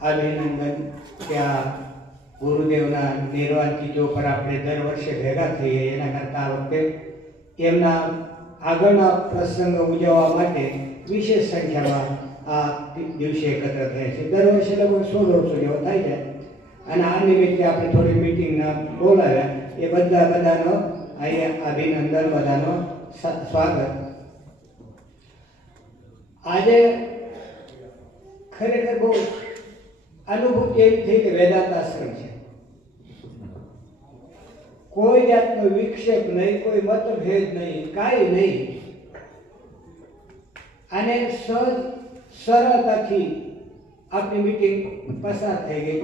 અભિનંદન કે આ ગુરુદેવના નિર્વાણ તિથિ પર આપણે દર વર્ષે ભેગા થઈએ એના કરતાં આ વખતે એમના આગળના પ્રસંગ ઉજવવા માટે વિશેષ સંખ્યામાં આ દિવસે એકત્ર થયા છે. દર વર્ષે લગભગ 100-150 જેવો થાય છે અને આ નિમિત્તે આપણે થોડી મિટિંગના બોલાવ્યા એ બધાનો અહીંયા અભિનંદન, બધાનો સ્વાગત. આજે ખરેખર બહુ અનુભૂતિ એવી થઈ કે વેદાંત આશ્રમ છે. કોઈ જાતનો વિક્ષેપ નહીં, કોઈ મતભેદ નહીં, કાંઈ નહીં, અને સહજ સરળતાથી આપણી મિટિંગ પસાર થઈ ગઈ.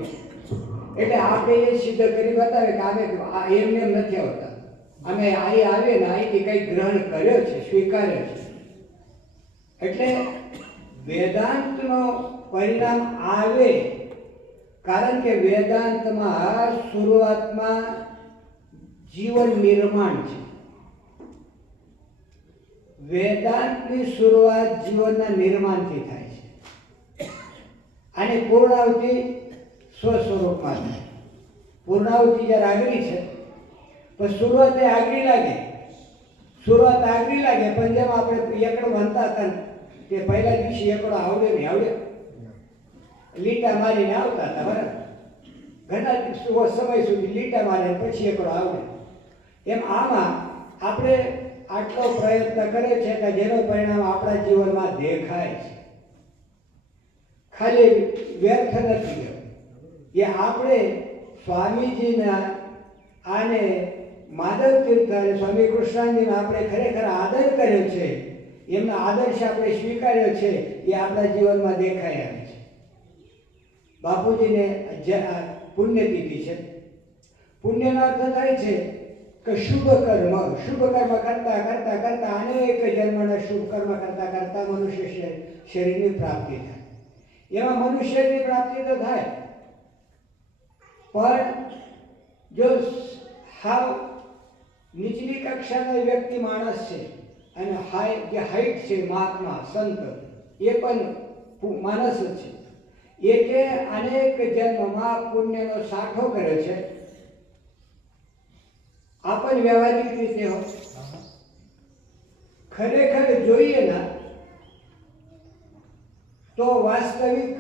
એટલે આપણે એ સિદ્ધ કરી બતાવે કે અમે એમને એમ નથી આવતા, અમે અહીં આવીએ ને અહીંથી કંઈક ગ્રહણ કર્યો છે, સ્વીકાર્યો છે. એટલે વેદાંતનો પરિણામ આવે, કારણ કે વેદાંતમાં શરૂઆતમાં જીવન નિર્માણ છે. વેદાંતની શરૂઆત જીવનના નિર્માણથી થાય છે અને પૂર્ણાવતિ સ્વસ્વરૂપમાં થાય. પૂર્ણાવતિ જ્યારે આગળ છે પણ શરૂઆત એ આગળ લાગે, શરૂઆત આગળ લાગે. પણ જેમ આપણે એકડો ભણતા હતા કે પહેલા દિવસે એકડો આવડે નહીં, આવડે લીટા મારીને આવતા હતા, બરાબર? ઘણા સમય સુધી લીટા મારે પછી એકડો આવડે. એમ આમાં આપણે આટલો પ્રયત્ન કરે છે કે જેનું પરિણામ આપણા જીવનમાં દેખાય છે. ખાલી વ્યર્થ નથી. એ આપણે સ્વામીજીના આને માધવ તીર્થ અને સ્વામી કૃષ્ણાનંદજીનો આપણે ખરેખર આદર કર્યો છે, એમનો આદર્શ આપણે સ્વીકાર્યો છે, એ આપણા જીવનમાં દેખાઈ આવે છે. બાપુજીને પુણ્યતિથિ છે. પુણ્યનો અર્થ થાય છે કે શુભ કર્મ કરતા કરતા કરતા અનેક જન્મના શુભ કર્મ કરતા કરતા મનુષ્ય શરીરની પ્રાપ્તિ થાય. એમાં મનુષ્યની પ્રાપ્તિ તો થાય, પણ જો હાવ નીચલી કક્ષાના વ્યક્તિ માણસ છે અને જે હાઈટ છે મહાત્મા સંત એ પણ માણસ જ છે. એ કે અનેક જન્મમાં પુણ્યનો સાઠો કર્યો છે. આપણ વ્યવહારિક રીતે ખરેખર જોઈએ ના તો વાસ્તવિક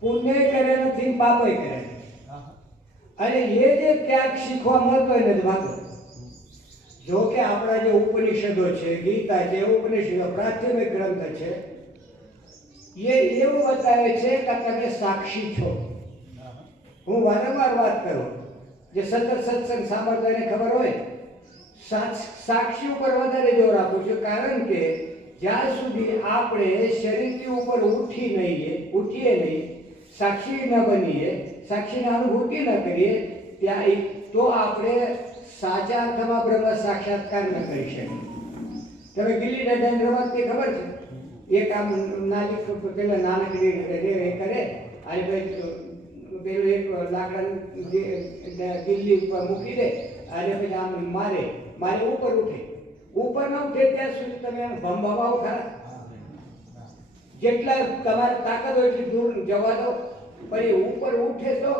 પુણ્ય કરે નથી, પાપય કરે. અને એ જે ત્યાગ શીખવા મળતો હોય નથી ભાગો. જો કે આપણા જે ઉપનિષદો છે, ગીતા છે, ઉપનિષદો પ્રાથમિક ગ્રંથ છે, એ એવું બતાવે છે કે તમે સાક્ષી છો. હું વારંવાર વાત કરું, જે સતત સત્સંગ સાંભળતા એને ખબર હોય, સાક્ષી ઉપર વધારે જોર આપું છું. કારણ કે જ્યાં સુધી આપણે શરીરથી ઉપર ઉઠીએ નહીં, સાક્ષી ન બનીએ, સાક્ષીની અનુભૂતિ ન કરીએ, ત્યાં તો આપણે સાચા અર્થમાં બ્રહ્મ સાક્ષાત્કાર ન કરી શકીએ. તમે ગિલ્લી દંડ રમતની ખબર છે? એક આમ પેલા નાનકડી કરે અને પેલું એક લાકડાની ગિલ્લી ઉપર મૂકી દે અને પછી આમ મારે ઉપર ઉઠે. ઉપર ન ઉઠે ત્યાં સુધી તમે ભંભાવો ખરા. જેટલા તમારી તાકાત હોય એટલી દૂર જવા દો, પણ એ ઉપર ઉઠે તો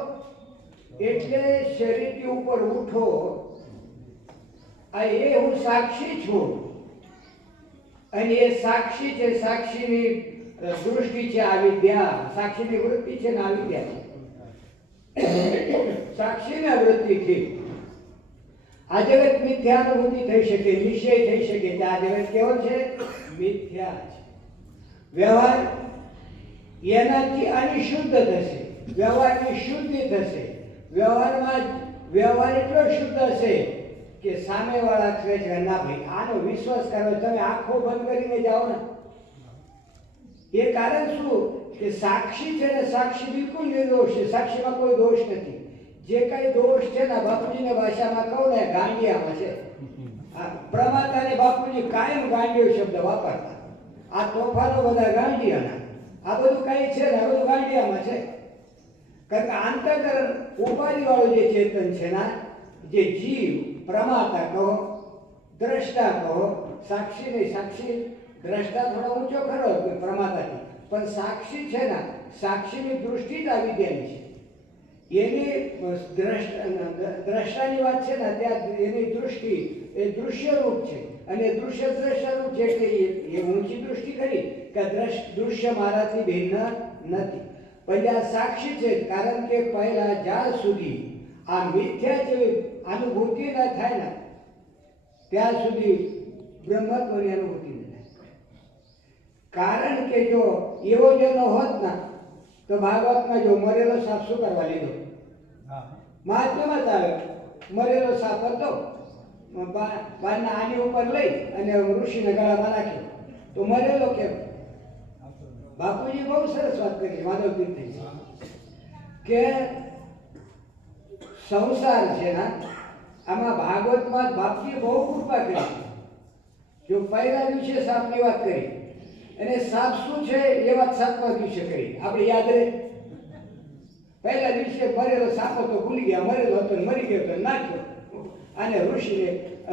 એટલે શરીરથી ઉપર ઉઠો. એ હું સાક્ષી છું અને એ સાક્ષી છે. સાક્ષીની દૃષ્ટિ છે આ વિદ્યા, સાક્ષીની વૃત્તિ છે ને આ વિદ્યા છે. સાક્ષીના વૃત્તિથી આ જગત મિથ્યાનુભૂતિ થઈ શકે, નિશ્ચય થઈ શકે કે આ જગત કેવો છે? મિથ્યા છે. વ્યવહાર એનાથી અનિશુદ્ધ થશે, વ્યવહારની શુદ્ધિ થશે. વ્યવહાર એટલો શુદ્ધ હશે કે સામેવાળા કહે છે ના ભાઈ આનો વિશ્વાસ કરો, તમે આંખો બંધ કરીને જાઓ ને. એ કારણ શું કે સાક્ષી છે ને, સાક્ષી બિલકુલ નિર્દોષ છે. સાક્ષીમાં કોઈ દોષ નથી. જે કઈ દોષ છે ને, બાપુજીની ભાષામાં કહું ને, ગાંડિયામાં છે. પ્રમાતાને બાપુજી કાયમ ગાંડિયો શબ્દ વાપરતા. આ તોફાનો બધા ગાંડિયાના, આ બધું કઈ છે ને, આ બધું ગાંડિયામાં છે. કારણ કે આંતરકરણ ઉપાધિ વાળું જે ચેતન છે ને, જે જીવ, પ્રમાતા કહો, દ્રષ્ટા કહો, સાક્ષી નહીં. સાક્ષી દ્રષ્ટા થોડો ઊંચો ખરો પ્રમાતાથી, પણ સાક્ષી છે ને સાક્ષીની દૃષ્ટિ જ આ વિદ્યાની છે. એની દ્રષ્ટાની વાત છે ને ત્યાં એની દૃષ્ટિ એ દૃશ્યરૂપ છે અને દૃશ્ય દ્રષ્ટારૂપ છે એટલે એ ઊંચી દૃષ્ટિ કરી કે દૃશ્ય મારાથી ભિન્ન નથી. પછી આ સાક્ષી છે કારણ કે પહેલા જ્યાં સુધી આ મિથ્યા જેવી અનુભૂતિ ન થાય ને ત્યાં સુધી બ્રહ્મત્વની અનુભૂતિ ન થાય. કારણ કે જો એવો જો ન હોત ને તો ભાગવતમાં જો મરેલો સાપ શું કરવા લીધો? મહાત્મામાં જ આવે મરેલો સાપ હતો બારના આની ઉપર લઈ અને ઋષિને ગળામાં નાખ્યો તો મરેલો કેમ? બાપુજી બહુ સરસ વાત કરી માધવ તીર્થજી કે સંસાર છે ને આમાં ભાગવતમાં બાપજીએ બહુ કૃપા કરી. જો પહેલા દિવસે સાપની વાત કરી અને સાપ શું છે એ વાત 7મા દિવસે કરી. આપણે યાદ રહે પહેલા દિવસે મરેલો સાપ હતો ભૂલી ગયા, મરેલો હતો મરી ગયો તો નાખ્યો અને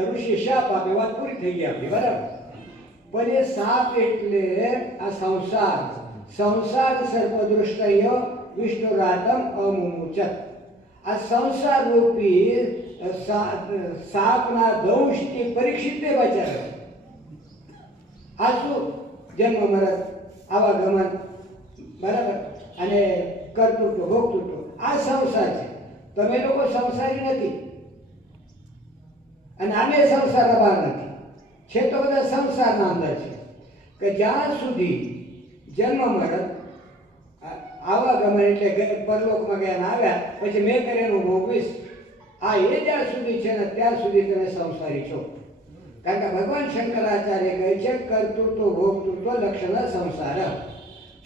ઋષિ શાપ આપે વાત પૂરી થઈ ગઈ આપણી બરાબર. પણ એ સાપ એટલે આ સંસાર સર્પદૃષ્ટય વિષ્ણુરાતમ અમુમુચત. આ સંસાર રૂપી સાપના દંશથી પરીક્ષિતને બચાવે. આ શું? જન્મ મરણ આવાગમન બરાબર અને કર્તૃત્વ ભોગતૃત્વ આ સંસાર છે. તમે લોકો સંસારી નથી અને આને સંસાર બહાર નથી છે તો બધા સંસારના અંદર છે કે જ્યાં સુધી જન્મ મરણ આવાગમન એટલે પરલોકમાં ગયા ને આવ્યા પછી મેં કરેલું ભોગવીશ આ એ જ્યાં સુધી છે ને ત્યાં સુધી તમે સંસારી છો. કારણ કે ભગવાન શંકરાચાર્ય કહે છે કર્તૃત્વ ભોગતૃત્વ લક્ષણ સંસાર.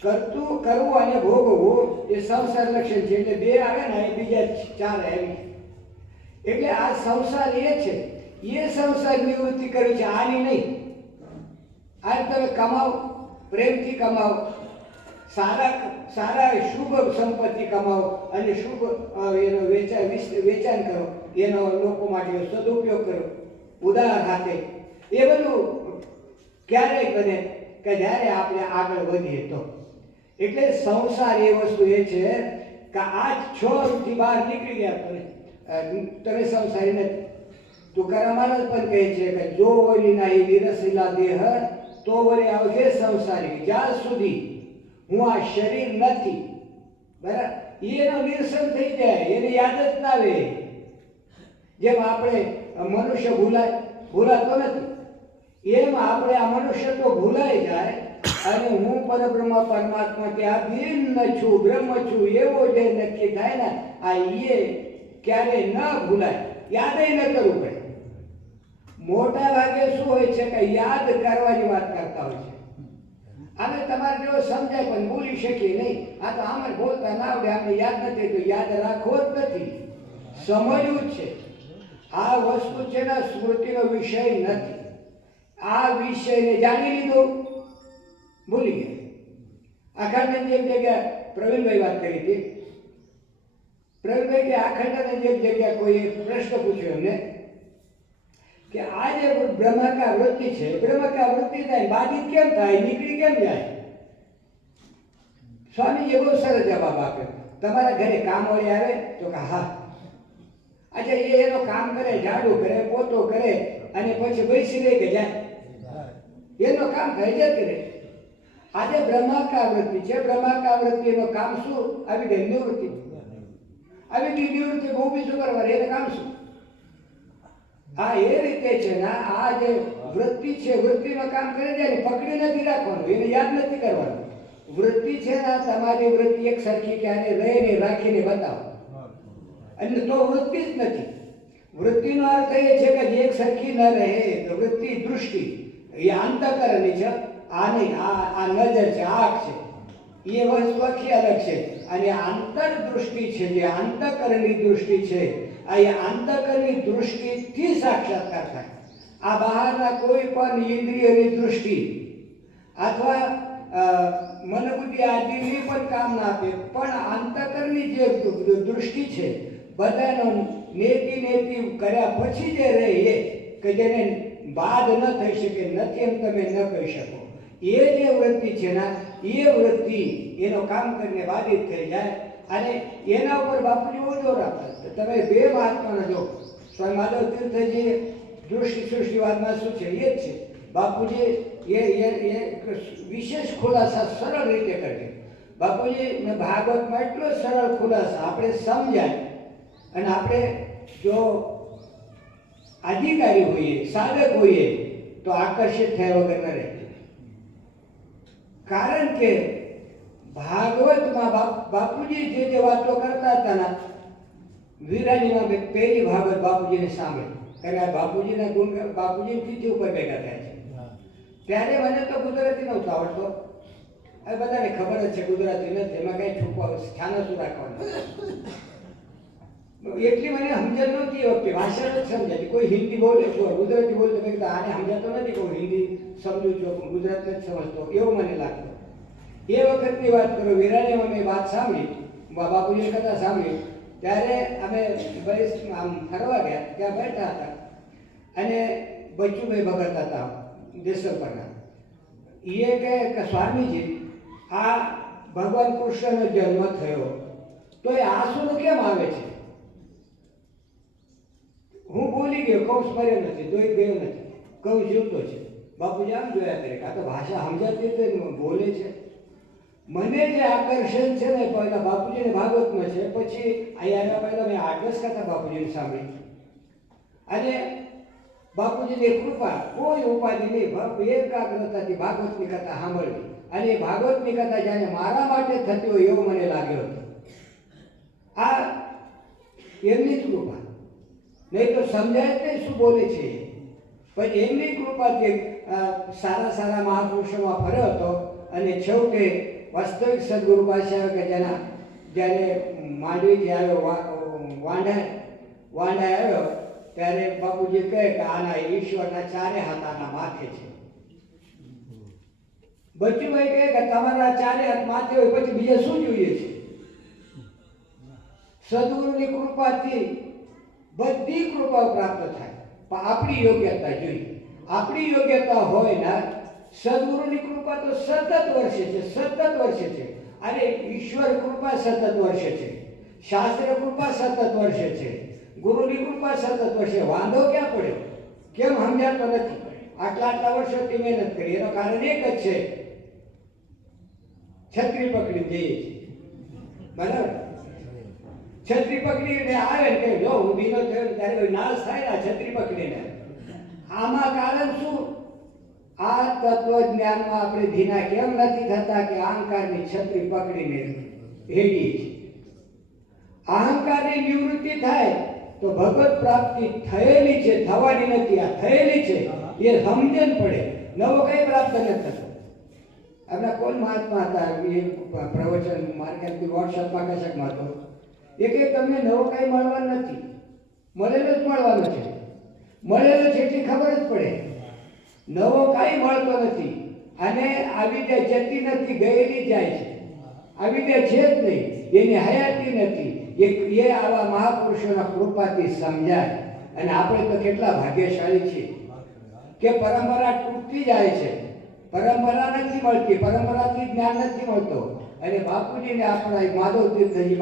કરવું અને ભોગવવું એ સંસાર લક્ષણ છે એટલે બે આવે ને એ બીજા 4 આવી. એટલે આ સંસાર એ છે એ સંસાર નિવૃત્તિ કરવી છે આની નહીં. આ તમે કમાઓ પ્રેમથી કમાઓ સારા શુભ સંપત્તિ કમાઓ અને શુભ એનો વેચાણ કરો એનો લોકો માટે સદુપયોગ કરો ઉદાર હાથે. એ બધું ક્યારે બને કે જ્યારે આપણે આગળ વધીએ તો. એટલે સંસાર એ વસ્તુ એ છે કે આ 6 થી બહાર નીકળી ગયા તમે સંસારી નથી. તુકારામ મહારાજ પણ કહે છે કે જો વળી નહીં વિરસેલા દેહ તો વળી આવશે સંસારી. જ્યાં સુધી હું આ શરીર નથી બરાબર એનો નિરસન થઈ જાય એને યાદ જ ના આવે. જેમ આપણે મનુષ્ય ભૂલાતો નથી એમ આપણે આ મનુષ્ય તો ભૂલાઈ જાય અને હું પરબ્રહ્મ પરમાત્મા કે આ ભિન્ન છું બ્રહ્મ છું એવો જે નક્કી થાય ને આ એ ક્યારે ન ભૂલાય યાદ ન કરવું પડે. મોટા ભાગે શું હોય છે કે યાદ કરવાની વાત કરતા હોય છે. અમે તમારે જેવો સમજાય પણ બોલી શકીએ નહીં. આ તો આમ બોલતા ના આવડે આપણે યાદ નથી તો યાદ રાખવો જ નથી સમજવું જ છે. આ વસ્તુ છે ને સ્મૃતિનો વિષય નથી. આ વિષયને જાણી લીધો ભૂલી ગયા. અખંડની એક જગ્યા પ્રવીણભાઈ વાત કરી હતી. પ્રવીણભાઈ કે અખંડની એક જગ્યા કોઈ પ્રશ્ન પૂછ્યો એમને કે આ જે બ્રહ્માકાર વૃત્તિ છે બ્રહ્માકાર વૃત્તિ થાય બાધિત કેમ થાય નીકળી કેમ જાય? સ્વામીજીએ બહુ સરસ જવાબ આપ્યો. તમારા ઘરે કામવાળી આવે તો કે હા અચ્છા એ એનો કામ કરે ઝાડુ કરે પોતો કરે અને પછી બેસી રહે કે જાય એનો કામ થાય જ કરે. આજે બ્રહ્માકાર વૃત્તિ છે. બ્રહ્માકાર વૃત્તિનું કામ શું? આવી ગઈ નિવૃત્તિ. આવી ગઈ નિવૃત્તિ બહુ બીજું કરવાનું એને કામ શું? આ એ રીતે છે ને આ જે વૃત્તિ છે વૃત્તિનું કામ કરી જાય ને પકડી નથી રાખવાનું એને યાદ નથી કરવાનું. વૃત્તિ છે ને તમારી વૃત્તિ એક સરખી ક્યારે રહીને રાખીને બતાવો અને તો વૃત્તિ જ નથી. વૃત્તિનો અર્થ એ છે કે જે એક સરખી ન રહે તો વૃત્તિ દૃષ્ટિ એ અંતઃકરણની છે. આ નહીં આ નજર છે આંખ છે એ વસ્તુ આખી અલગ છે. અને આંતરદૃષ્ટિ છે જે અંતઃકરણની દૃષ્ટિ છે આ એ અંતઃકરણની દૃષ્ટિથી સાક્ષાત્કાર થાય. આ બહારના કોઈ પણ ઇન્દ્રિયની દૃષ્ટિ અથવા મનોબુદ્ધિ આદિની પણ કામ ના આપે પણ અંતઃકરણની જે દૃષ્ટિ છે બધાનો નેતિ કર્યા પછી જે રહે એ કે જેને બાદ ન થઈ શકે નથી એમ તમે ન કહી શકો એ જે વૃત્તિ છે ને એ વૃત્તિ એનો કામ કરીને બાધિત થઈ જાય અને એના ઉપર બાપુજી ઓછો રાખતા. તમે બે મહાત્માને જો સ્વામી માધવ તીર્થજી દૃષ્ટિ સૃષ્ટિવાદમાં શું છે એ જ છે. બાપુજી એ વિશેષ ખુલાસા સરળ રીતે કરે. બાપુજી ભાગવતમાં એટલો સરળ ખુલાસા આપણે સમજાય અને આપણે જો અધિકારી હોઈએ સાધક હોઈએ તો આકર્ષિત થયા વગર ન રહે. કારણ કે ભાગવતમાં બાપુજી જે વાતો કરતા હતા ને વિરાનીમાં પહેલી ભાગવત બાપુજીને સાંભળી. કારણ કે બાપુજીના ગુણ બાપુજીની તિથિ ઉપર ભેગા થયા છે. ત્યારે મને તો ગુજરાતી નહોતું આવડતો. હવે બધાને ખબર જ છે ગુજરાતી નથી, એમાં કઈ છૂપવા સ્થાન શું રાખવાનું. એટલી મને સમજણ નહોતી વખતે ભાષા નથી સમજાતી. કોઈ હિન્દી બોલે છું ગુજરાતી બોલતો મેં આને સમજાતો નથી, કોઈ હિન્દી સમજું છું પણ ગુજરાત નથી સમજતો એવું મને લાગતું. એ વખતની વાત કરું, વિરાણીમાં મેં વાત સાંભળી, બાપુજીની કથા સાંભળી. ત્યારે અમે ભાઈ આમ ફરવા ગયા, ત્યાં બેઠા હતા અને બચ્ચુભાઈ ભગત હતા દેશલપરના. એ કહે કે સ્વામીજી આ ભગવાન કૃષ્ણનો જન્મ થયો તો એ આંસુનો કેમ આવે છે? હું બોલી ગયો, કૌશ મર્યો નથી, દોઈ ગયો નથી, કૌશ જીવતો છે. બાપુજી આમ જોયા કરે આ તો ભાષા સમજાતી તો બોલે છે. મને જે આકર્ષણ છે ને પહેલા બાપુજીને ભાગવતમાં છે, પછી અહીંયા પહેલા મેં 8-10 કથા બાપુજીને સાંભળી અને બાપુજીની કૃપા કોઈ ઉપાધિ નહીં, એકાગ્રતાથી ભાગવતની કથા સાંભળવી અને એ ભાગવતની કથા જાણે મારા માટે થતી હોય એવું મને લાગ્યો હતો. આ એમની જ કૃપા, નહીં તો સમજાય જ નહીં શું બોલે છે. પણ એમની કૃપાથી સારા સારા મહાપુરુષોમાં ફર્યો હતો અને છેવટે વાસ્તવિક સદગુરુ પાસે આવ્યો કે જેના જ્યારે માંડવીથી આવ્યો વાંઢા આવ્યો ત્યારે બાપુજી કહે કે આના ઈશ્વરના ચારે હાથ આના માથે છે. બચ્ચુભાઈ કહે કે તમારા ચારે હાથ માથે હોય પછી બીજા શું જોઈએ છે? સદગુરુની કૃપાથી બધી કૃપાઓ પ્રાપ્ત થાય પણ આપણી યોગ્યતા જોઈએ. આપણી યોગ્યતા હોય ને સદગુરુની કૃપા તો સતત વર્ષે છે અને ઈશ્વર કૃપા સતત વર્ષે છે, શાસ્ત્ર કૃપા સતત વર્ષે છે, ગુરુની કૃપા સતત વર્ષે. વાંધો ક્યાં પડ્યો? કેમ સમજાતો નથી? આટલા વર્ષોથી મહેનત કરી, એનું કારણ એક જ છે, છત્રી પકડી જઈએ છીએ. બરાબર? છત્રી પકડીને આવે કે જો હું બીનો થયો ત્યારે કોઈ નાશ થાય ને છત્રી પકડીને. આમાં કારણ શું? આ તત્વજ્ઞાનમાં આપણે ધીના કેમ નથી થતા કે અહંકારની છત્રી પકડીને હેડીએ છીએ. અહંકારની નિવૃત્તિ થાય તો ભગવત પ્રાપ્તિ થયેલી છે, થવાની નથી. આ થયેલી છે એ સમજણ પડે, નવો કઈ પ્રાપ્ત નથી થતો. આપણા કોઈ મહાત્મા હતા એ પ્રવચન માર્કેટ વોટ્સઅપમાં કશાકમાં હતો એ કે તમને નવો કઈ મળવાનું નથી, મળેલો જ મળવાનો છે. મળેલો છે એટલી ખબર જ પડે, નવો કાંઈ મળતો નથી. અને આવી દે જતી નથી, ગયેલી જાય છે. આવી દે છે જ નહીં, એની હયાતી નથી. એ આવા મહાપુરુષોના કૃપાથી સમજાય. અને આપણે તો કેટલા ભાગ્યશાળી છીએ કે પરંપરા તૂટતી જાય છે, પરંપરા નથી મળતી, પરંપરાથી જ્ઞાન નથી મળતો. અને બાપુજીને આપણા માધવ તીર્થજી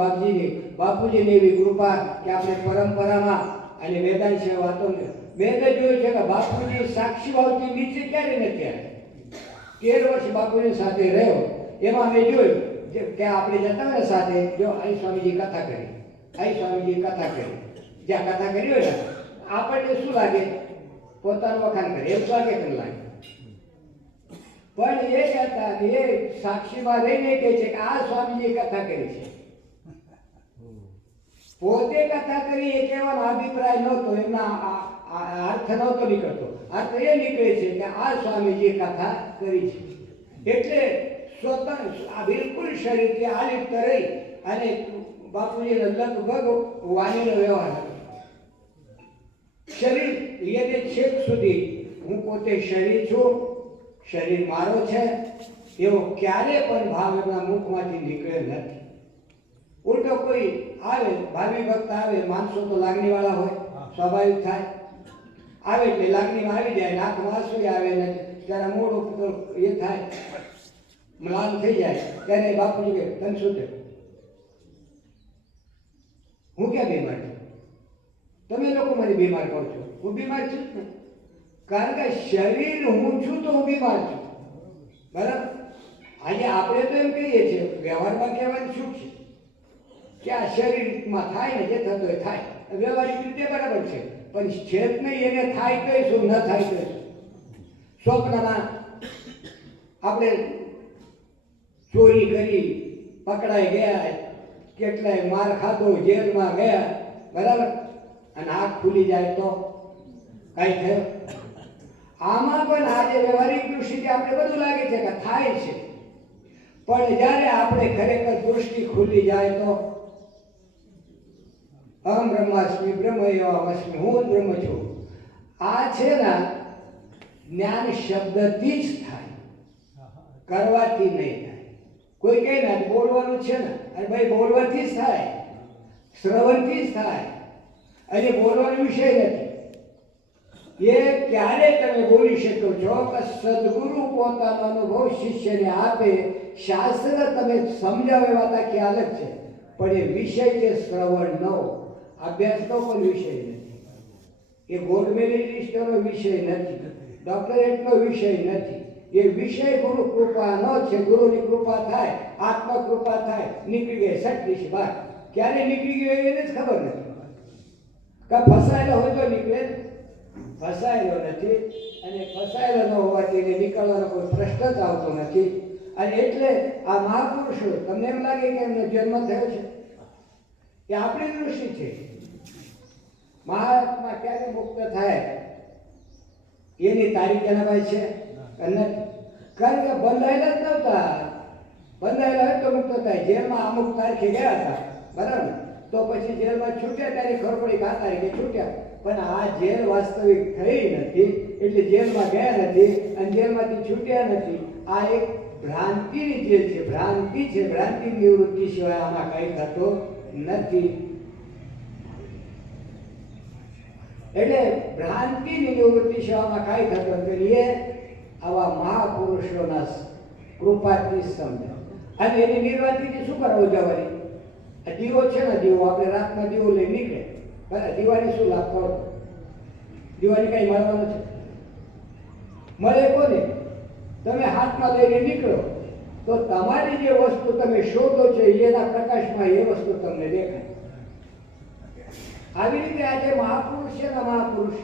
બાપુજીની એવી કૃપા કે આપણે પરંપરામાં અને વેદાંત સેવા વાતો મેં તો જોયું છે કે બાપુજી સાક્ષી ભાવથી નીચે ક્યારે નથી આવ્યા. 13 વર્ષ બાપુજી સાથે રહ્યો એમાં મેં જોયું કે આપણે જતા હોય સાથે જો અહીં સ્વામીજી કથા કરી, અહીં સ્વામીજી કથા કરી, જ્યાં કથા કરી હોય ને આપણને શું લાગે? પોતાનું વખાણ કરે એવું લાગે કે લાગે? પણ એ કહેતા એ સાક્ષીમાં રહીને કહે છે કે આ સ્વામીજીએ કથા કરી છે. પોતે કથા કરી એ કહેવાનો અભિપ્રાય નહોતો, એમના અર્થ નહોતો નીકળતો. અર્થ એ નીકળે છે કે આ સ્વામીજીએ કથા કરી છે. એટલે સ્વતંત્ર આ બિલકુલ શરીરથી આલિપ્ત રહી અને બાપુજીને લગભગ વાણીનો વ્યવહાર હતો. શરીર એને છેક સુધી હું પોતે શરીર છું, શરીર મારો છે એવો ક્યારે પણ ભાવ એમના મુખમાંથી નીકળ્યો નથી. ઉલટો કોઈ આવે ભાવિ ભક્ત આવે, માણસો તો લાગણીવાળા હોય, સ્વાભાવિક થાય, આવે એટલે લાગણીમાં આવી જાય, નાકમાં આંસુ આવે ને ત્યારે મોડું એ થાય લાલ થઈ જાય ત્યારે બાપુજી કે તને શું થયું? હું ક્યાં બીમાર છું? તમે લોકો મને બીમાર કહો છો. હું બીમાર છું જ ને, કારણ કે શરીર હું છું તો હું બીમાર છું. બરાબર? આજે આપણે તો એમ કહીએ છીએ, વ્યવહારમાં કહેવાનું શું છે કે આ શરીરમાં થાય ને જે થતો એ થાય, વ્યવહારિક રીતે બરાબર છે, પણ છેદ નહીં એને થાય તો શું, ન થાય તો શું? સ્વપ્નમાં આપણે ચોરી કરી પકડાઈ ગયા, કેટલાય માર ખાધો, જેલમાં ગયા, બરાબર, અને આંખ ખુલી જાય તો કઈ થયું? આમાં પણ આજે વ્યવહારિક દૃષ્ટિથી આપણે બધું લાગે છે કે થાય છે, પણ જ્યારે આપણે ખરેખર દૃષ્ટિ ખુલી જાય તો અહમ બ્રહ્માસ્મિ બ્રહ્મ એવાસ્મિ, હું જ બ્રહ્મ છું. આ છે ને જ્ઞાન શબ્દથી જ થાય, કરવાથી નહીં થાય. કોઈ કહે ને બોલવાનું છે ને, અરે ભાઈ બોલવાથી જ થાય, શ્રવણથી જ થાય, અને બોલવાનો વિષય નથી. એ ક્યારે તમે બોલી શકો છો કે સદગુરુ પોતાનો અનુભવ શિષ્યને આપે, શાસ્ત્ર તમે સમજાવે એવા તાકી અલગ છે, પણ એ વિષય છે શ્રવણનો, અભ્યાસનો પણ વિષય નથી, એ ગોલ્ડ મેડલિસ્ટનો વિષય નથી, ડોક્ટરેટનો વિષય નથી. એ વિષય ગુરુ કૃપાનો છે. ગુરુની કૃપા થાય, આત્મા કૃપા થાય, નીકળી ગઈ સટકી બહાર. ક્યારે નીકળી ગયો એને જ ખબર નથી. કા ફસાયેલો હોય તો નીકળે, ફસાયેલો નથી, અને ફસાયેલો ન હોવાથી એને નીકળવાનો કોઈ પ્રશ્ન જ આવતો નથી. અને એટલે આ મહાપુરુષો તમને એમ લાગે કે એમનો જન્મ થયો છે, એ આપણી દૃષ્ટિ છે. મહાત્મા ક્યારે મુક્ત થાય એની તારીખ એના ભાઈ છે નથી, કારણ કે બંધાયેલા જ નહોતા. બંધાયેલા હોય તો મુક્ત થાય. જેલમાં અમુક તારીખે ગયા હતા, બરાબર, તો પછી જેલમાં છૂટ્યા ત્યારે ખબર પડી કે આ તારીખે છૂટ્યા, પણ આ જેલ વાસ્તવિક થઈ નથી, એટલે જેલમાં ગયા નથી અને જેલમાંથી છૂટ્યા નથી. આ એક ભ્રાંતિની જેલ છે, ભ્રાંતિ છે, ભ્રાંતિ નિવૃત્તિ સિવાય આમાં કંઈ થતો નથી. એટલે ભ્રાંતિની નિવૃત્તિ સિવાયમાં કાંઈ થતો નથી. એ આવા મહાપુરુષોના કૃપાથી સમજાય. અને એની નિર્વાતિથી શું કરવું જવાની? આ દીવો છે ને, દીવો આપણે રાતમાં દીવો લઈ નીકળે, બરાબર, દીવાની શું લાભ કરો? દીવાની કઈ મળવાનું છે? મળે કોને? તમે હાથમાં લઈને નીકળો તો તમારી જે વસ્તુ તમે શોધો છો એના પ્રકાશમાં એ વસ્તુ તમને દેખાય. આવી રીતે આજે મહાપુરુષ છે ને, મહાપુરુષ,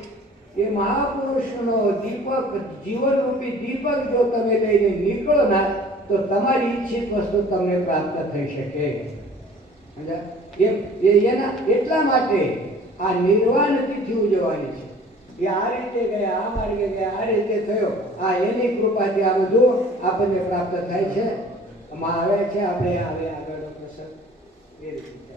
એ મહાપુરુષનો દીપક, જીવનરૂપી દીપક જો તમે લઈને નીકળો ના તો તમારી ઈચ્છિત વસ્તુ તમને પ્રાપ્ત થઈ શકે. એના એટલા માટે આ નિર્વાણ તિથિ ઉજવવાની છે. એ આ રીતે ગયા, આ માર્ગે ગયા, આ રીતે થયો, આ એની કૃપાથી આ બધું આપણને પ્રાપ્ત થાય છે. આવે છે આપણે આવે આગળ પ્રસંગ એ રીતે.